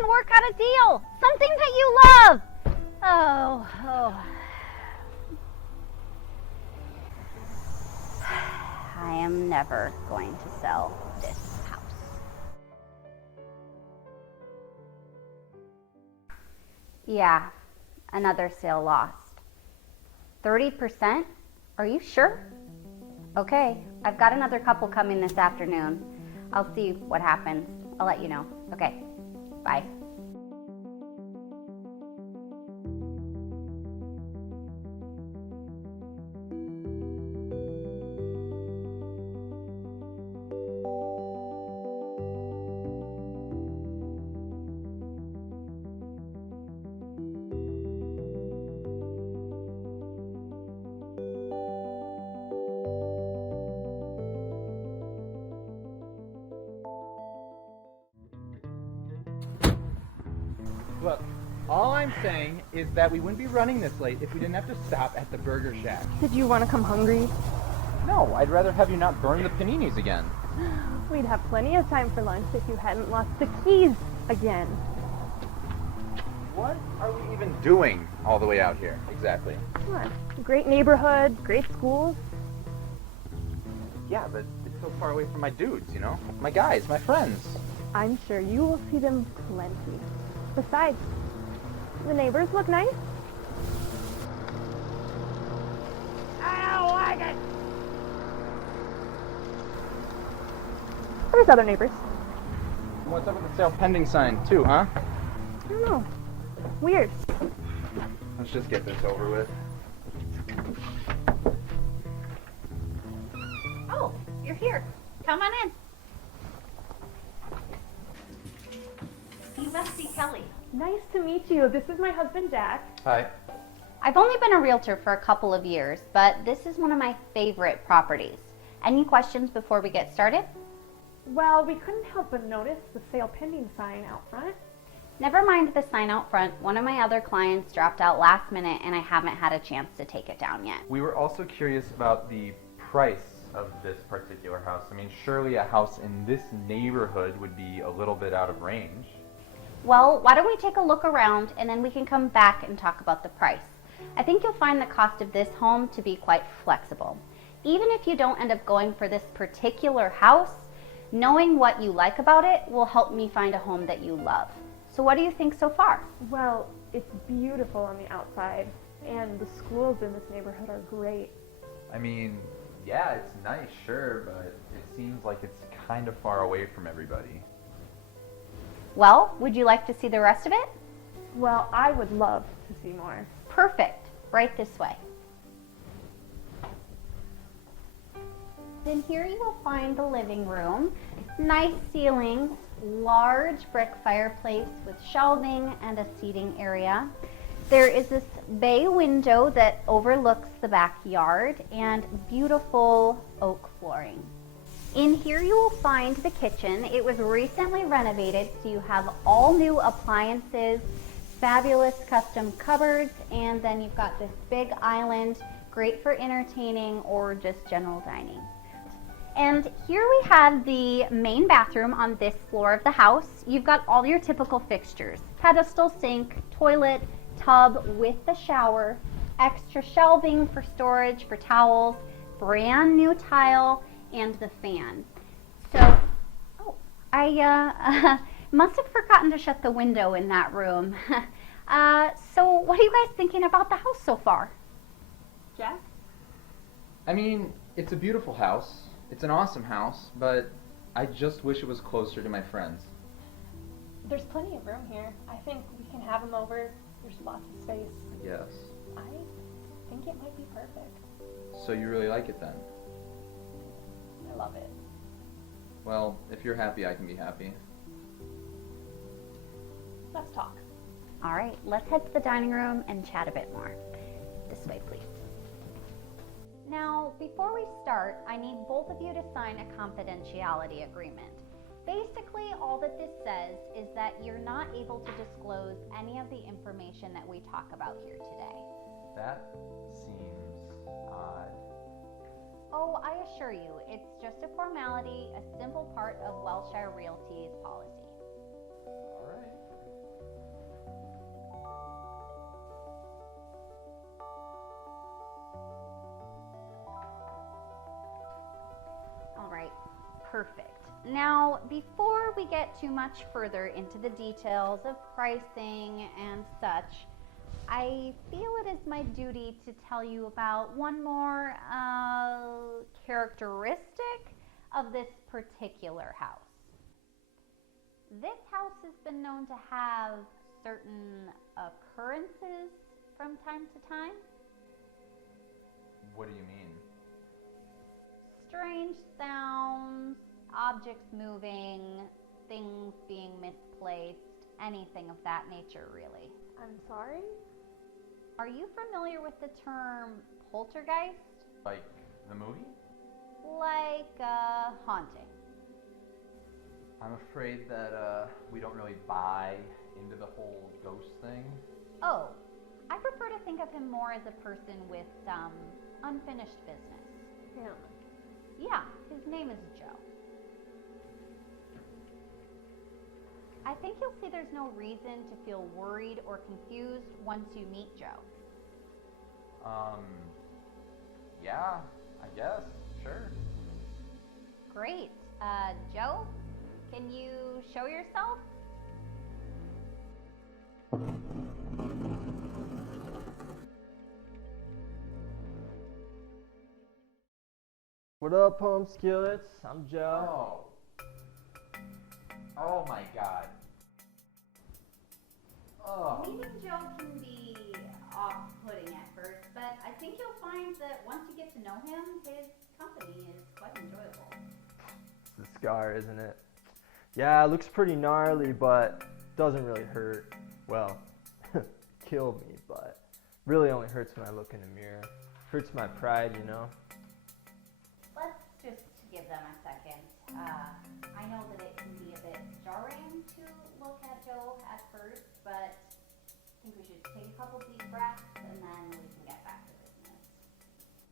can work out a deal. Something that you love. Oh. I am never going to sell this house. Yeah, another sale lost. 30%? Are you sure? Okay, I've got another couple coming this afternoon. I'll see what happens. I'll let you know. Okay, bye. Look, all I'm saying is that we wouldn't be running this late if we didn't have to stop at the Burger Shack. Did you want to come hungry? No, I'd rather have you not burn the paninis again. We'd have plenty of time for lunch if you hadn't lost the keys again. What are we even doing all the way out here, exactly? Come on. Great neighborhood, great schools. Yeah, but it's so far away from my dudes, you know? My guys, my friends. I'm sure you will see them plenty. Besides, the neighbors look nice. I don't like it. There's other neighbors. What's up with the sale pending sign, too, huh? I don't know. Weird. Let's just get this over with. Oh, you're here. Come on in. You must be Kelly. Nice to meet you. This is my husband, Jack. Hi. I've only been a realtor for a couple of years, but this is one of my favorite properties. Any questions before we get started? Well, we couldn't help but notice the sale pending sign out front. Never mind the sign out front. One of my other clients dropped out last minute and I haven't had a chance to take it down yet. We were also curious about the price of this particular house. I mean, surely a house in this neighborhood would be a little bit out of range. Well, why don't we take a look around and then we can come back and talk about the price. I think you'll find the cost of this home to be quite flexible. Even if you don't end up going for this particular house, knowing what you like about it will help me find a home that you love. So what do you think so far? Well, it's beautiful on the outside, and the schools in this neighborhood are great. I mean, yeah, it's nice, sure, but it seems like it's kind of far away from everybody. Well, would you like to see the rest of it? Well, I would love to see more. Perfect. Right this way. Then here you will find the living room. Nice ceilings, large brick fireplace with shelving and a seating area. There is this bay window that overlooks the backyard and beautiful oak flooring. In here you will find the kitchen. It was recently renovated, so you have all new appliances, fabulous custom cupboards, and then you've got this big island, great for entertaining or just general dining. And here we have the main bathroom on this floor of the house. You've got all your typical fixtures: pedestal sink, toilet, tub with the shower, extra shelving for storage for towels, brand new tile, and the fan. So, I must have forgotten to shut the window in that room. So what are you guys thinking about the house so far? Jack? I mean, it's a beautiful house. It's an awesome house, but I just wish it was closer to my friends. There's plenty of room here. I think we can have them over. There's lots of space. Yes. I think it might be perfect. So you really like it then? I love it. Well, if you're happy, I can be happy. Let's talk. All right, let's head to the dining room and chat a bit more. This way, please. Now, before we start, I need both of you to sign a confidentiality agreement. Basically, all that this says is that you're not able to disclose any of the information that we talk about here today. That seems odd. Oh, I assure you, it's just a formality, a simple part of Welshire Realty's policy. All right. Perfect. Now, before we get too much further into the details of pricing and such, I feel it is my duty to tell you about one more characteristic of this particular house. This house has been known to have certain occurrences from time to time. What do you mean? Strange sounds, objects moving, things being misplaced, anything of that nature, really. I'm sorry? Are you familiar with the term poltergeist? Like the movie? Like a haunting. I'm afraid that we don't really buy into the whole ghost thing. Oh, I prefer to think of him more as a person with some unfinished business. Him. Yeah, his name is Joe. I think you'll see there's no reason to feel worried or confused once you meet Joe. Yeah, I guess, sure. Great. Joe, can you show yourself? What up, home skillets? I'm Joe. Oh my God. Oh. Meeting Joe can be off-putting at first, but I think you'll find that once you get to know him, his company is quite enjoyable. It's the scar, isn't it? Yeah, it looks pretty gnarly, but doesn't really hurt. Well, kill me, but really only hurts when I look in the mirror. Hurts my pride, you know? Let's just give them a second. I know that it can be a bit jarring to look at Joe at first, but I think we should take a couple deep breaths and then we can get back to business.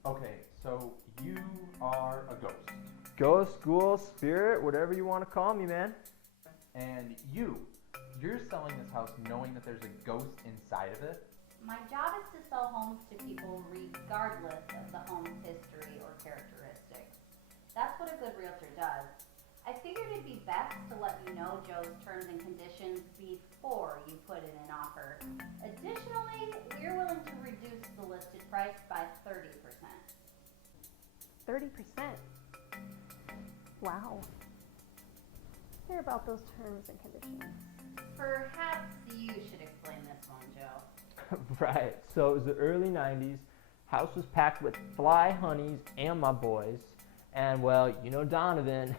Okay, so you are a ghost. Ghost, ghoul, spirit, whatever you want to call me, man. And you're selling this house knowing that there's a ghost inside of it? My job is to sell homes to people regardless of the home's history or characteristics. That's what a good realtor does. I figured it'd be best to let you know Joe's terms and conditions before you put in an offer. Additionally, we're willing to reduce the listed price by 30%. 30%? Wow. Hear about those terms and conditions. Perhaps you should explain this one, Joe. Right, so it was the early 90s. House was packed with fly honeys and my boys. And well, you know Donovan,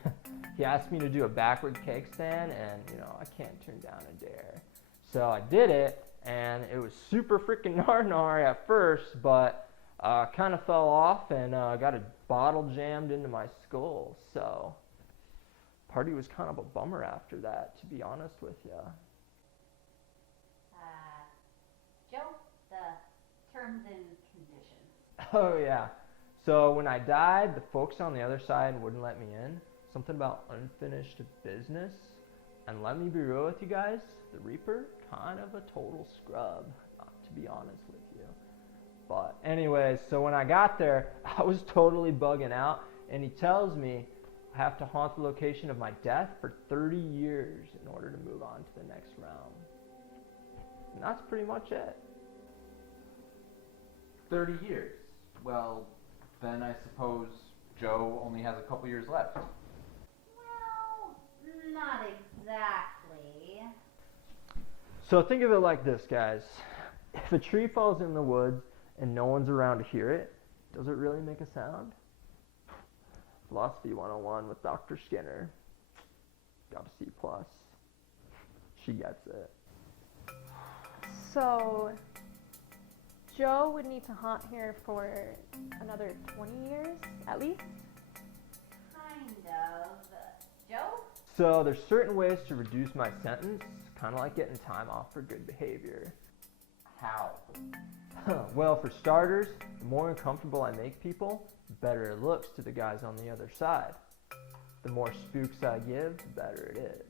he asked me to do a backward cake stand, and you know, I can't turn down a dare. So I did it, and it was super freaking gnar at first, but kind of fell off and got a bottle jammed into my skull. So party was kind of a bummer after that, to be honest with you. Joe, the terms and conditions. Oh yeah. So when I died, the folks on the other side wouldn't let me in. Something about unfinished business. And let me be real with you guys, the Reaper, kind of a total scrub, to be honest with you. But anyways, so when I got there, I was totally bugging out, and he tells me I have to haunt the location of my death for 30 years in order to move on to the next realm. And that's pretty much it. 30 years. Well, then I suppose Joe only has a couple years left. Well, not exactly. So think of it like this, guys. If a tree falls in the woods and no one's around to hear it, does it really make a sound? Philosophy 101 with Dr. Skinner. Got a C+. She gets it. So, Joe would need to haunt here for another 20 years, at least? Kind of. Joe? So there's certain ways to reduce my sentence, kind of like getting time off for good behavior. How? Well, for starters, the more uncomfortable I make people, the better it looks to the guys on the other side. The more spooks I give, the better it is.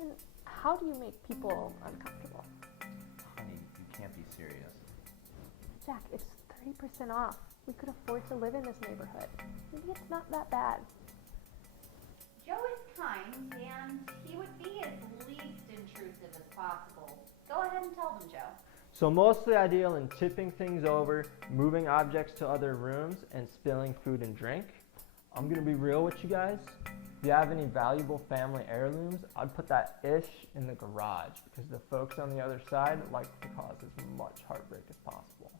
And how do you make people uncomfortable? Honey, you can't be serious. Jack, it's 30% off. We could afford to live in this neighborhood. Maybe it's not that bad. kind, and he would be as least intrusive as possible. Go ahead and tell them, Joe. So mostly ideal in tipping things over, moving objects to other rooms, and spilling food and drink. I'm gonna be real with you guys. If you have any valuable family heirlooms, I'd put that ish in the garage because the folks on the other side like to cause as much heartbreak as possible.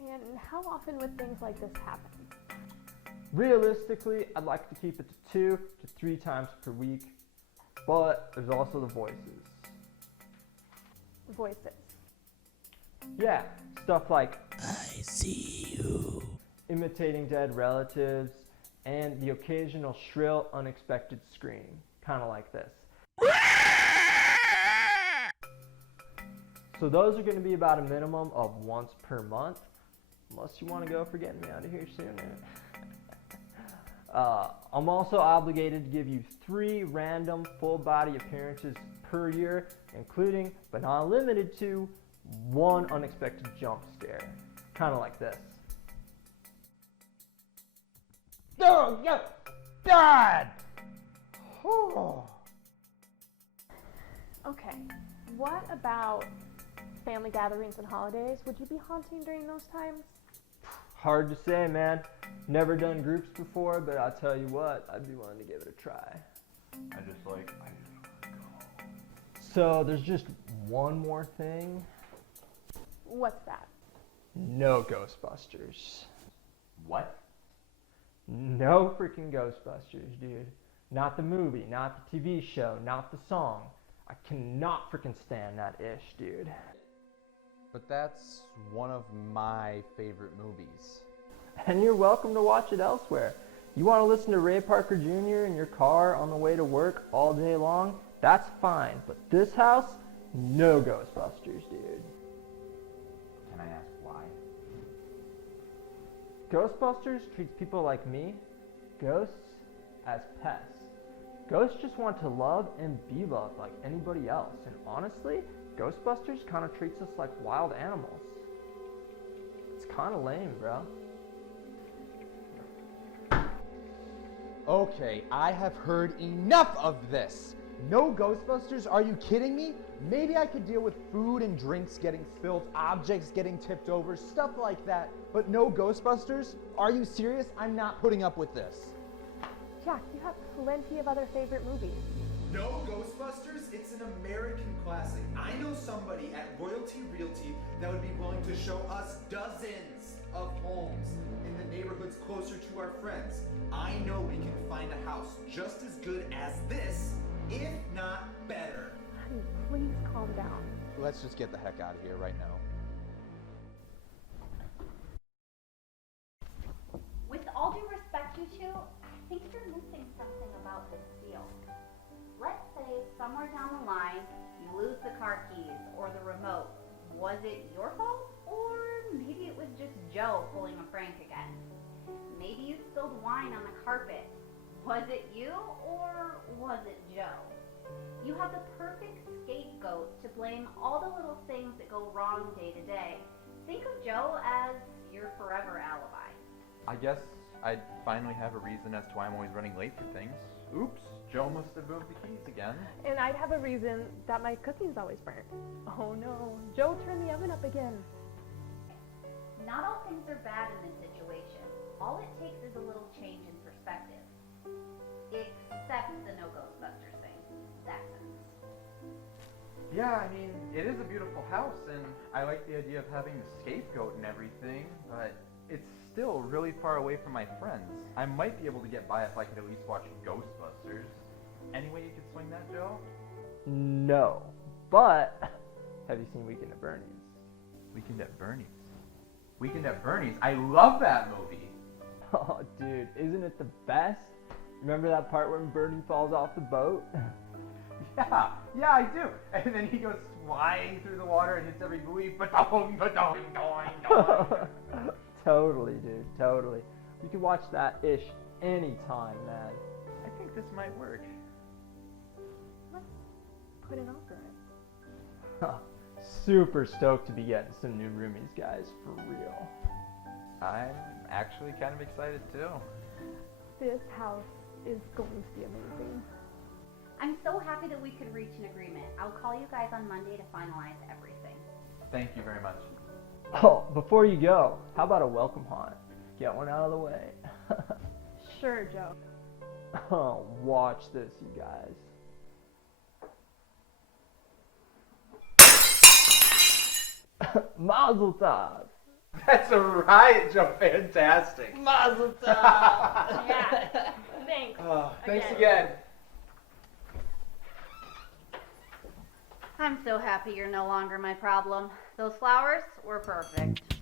And how often would things like this happen? Realistically, I'd like to keep it to 2 to 3 times per week, but there's also the voices. Voices. Yeah, stuff like, I see you, imitating dead relatives, and the occasional shrill, unexpected scream, kind of like this. So those are going to be about a minimum of once per month, unless you want to go for getting me out of here sooner. I'm also obligated to give you 3 random full body appearances per year, including, but not limited to, 1 unexpected jump scare, kind of like this. Oh, yeah, God! Oh. Okay, what about family gatherings and holidays? Would you be haunting during those times? Hard to say, man. Never done groups before, but I'll tell you what, I'd be willing to give it a try. I just want to go. So there's just one more thing. What's that? No Ghostbusters. What? No freaking Ghostbusters, dude. Not the movie, not the TV show, not the song. I cannot freaking stand that ish, dude. But that's one of my favorite movies. And you're welcome to watch it elsewhere. You want to listen to Ray Parker Jr. in your car on the way to work all day long? That's fine. But this house, no Ghostbusters, dude. Can I ask why? Ghostbusters treats people like me, ghosts, as pests. Ghosts just want to love and be loved like anybody else. And honestly, Ghostbusters kind of treats us like wild animals. It's kind of lame, bro. Okay, I have heard enough of this. No Ghostbusters? Are you kidding me? Maybe I could deal with food and drinks getting spilled, objects getting tipped over, stuff like that. But no Ghostbusters? Are you serious? I'm not putting up with this. Jack, you have plenty of other favorite movies. No Ghostbusters? It's an American classic. I know somebody at Royalty Realty that would be willing to show us dozens of homes in the neighborhoods closer to our friends. I know we can find a house just as good as this, if not better. Honey, please calm down. Let's just get the heck out of here right now. With all due respect, you two, I think you're missing something about this deal. Let's say somewhere down the line, you lose the car keys or the remote. Was it your fault? Or maybe it was just Joe pulling a prank again. Maybe you spilled wine on the carpet. Was it you or was it Joe? You have the perfect scapegoat to blame all the little things that go wrong day to day. Think of Joe as your forever alibi. I guess I'd finally have a reason as to why I'm always running late for things. Oops, Joe must have moved the keys again. And I'd have a reason that my cooking's always burnt. Oh no, Joe turned the oven up again. Not all things are bad in this situation. All it takes is a little change in perspective. Except the no Ghostbusters thing. That sense. Yeah, I mean, it is a beautiful house, and I like the idea of having the scapegoat and everything, but it's still really far away from my friends. I might be able to get by if I could at least watch Ghostbusters. Any way you could swing that, Joe? No. But, have you seen Weekend at Bernie's? Weekend at Bernie's. Weekend at Bernie's? I love that movie! Oh, dude, isn't it the best? Remember that part when Bernie falls off the boat? Yeah, I do. And then he goes flying through the water and hits every buoy. Ba-dong, ba-dong, doing, doing. Totally, dude, totally. You can watch that ish anytime, man. I think this might work. Let's put an offer in. Super stoked to be getting some new roomies, guys, for real. I'm actually kind of excited too. This house is going to be amazing. I'm so happy that we could reach an agreement. I'll call you guys on Monday to finalize everything. Thank you very much. Oh, before you go, how about a welcome haunt? Get one out of the way. Sure, Joe. Oh, watch this, you guys. Mazel tov. That's right, Joe. Fantastic. Mazel tov. Yeah. Thanks. Oh, thanks Again. again. I'm so happy you're no longer my problem. Those flowers were perfect.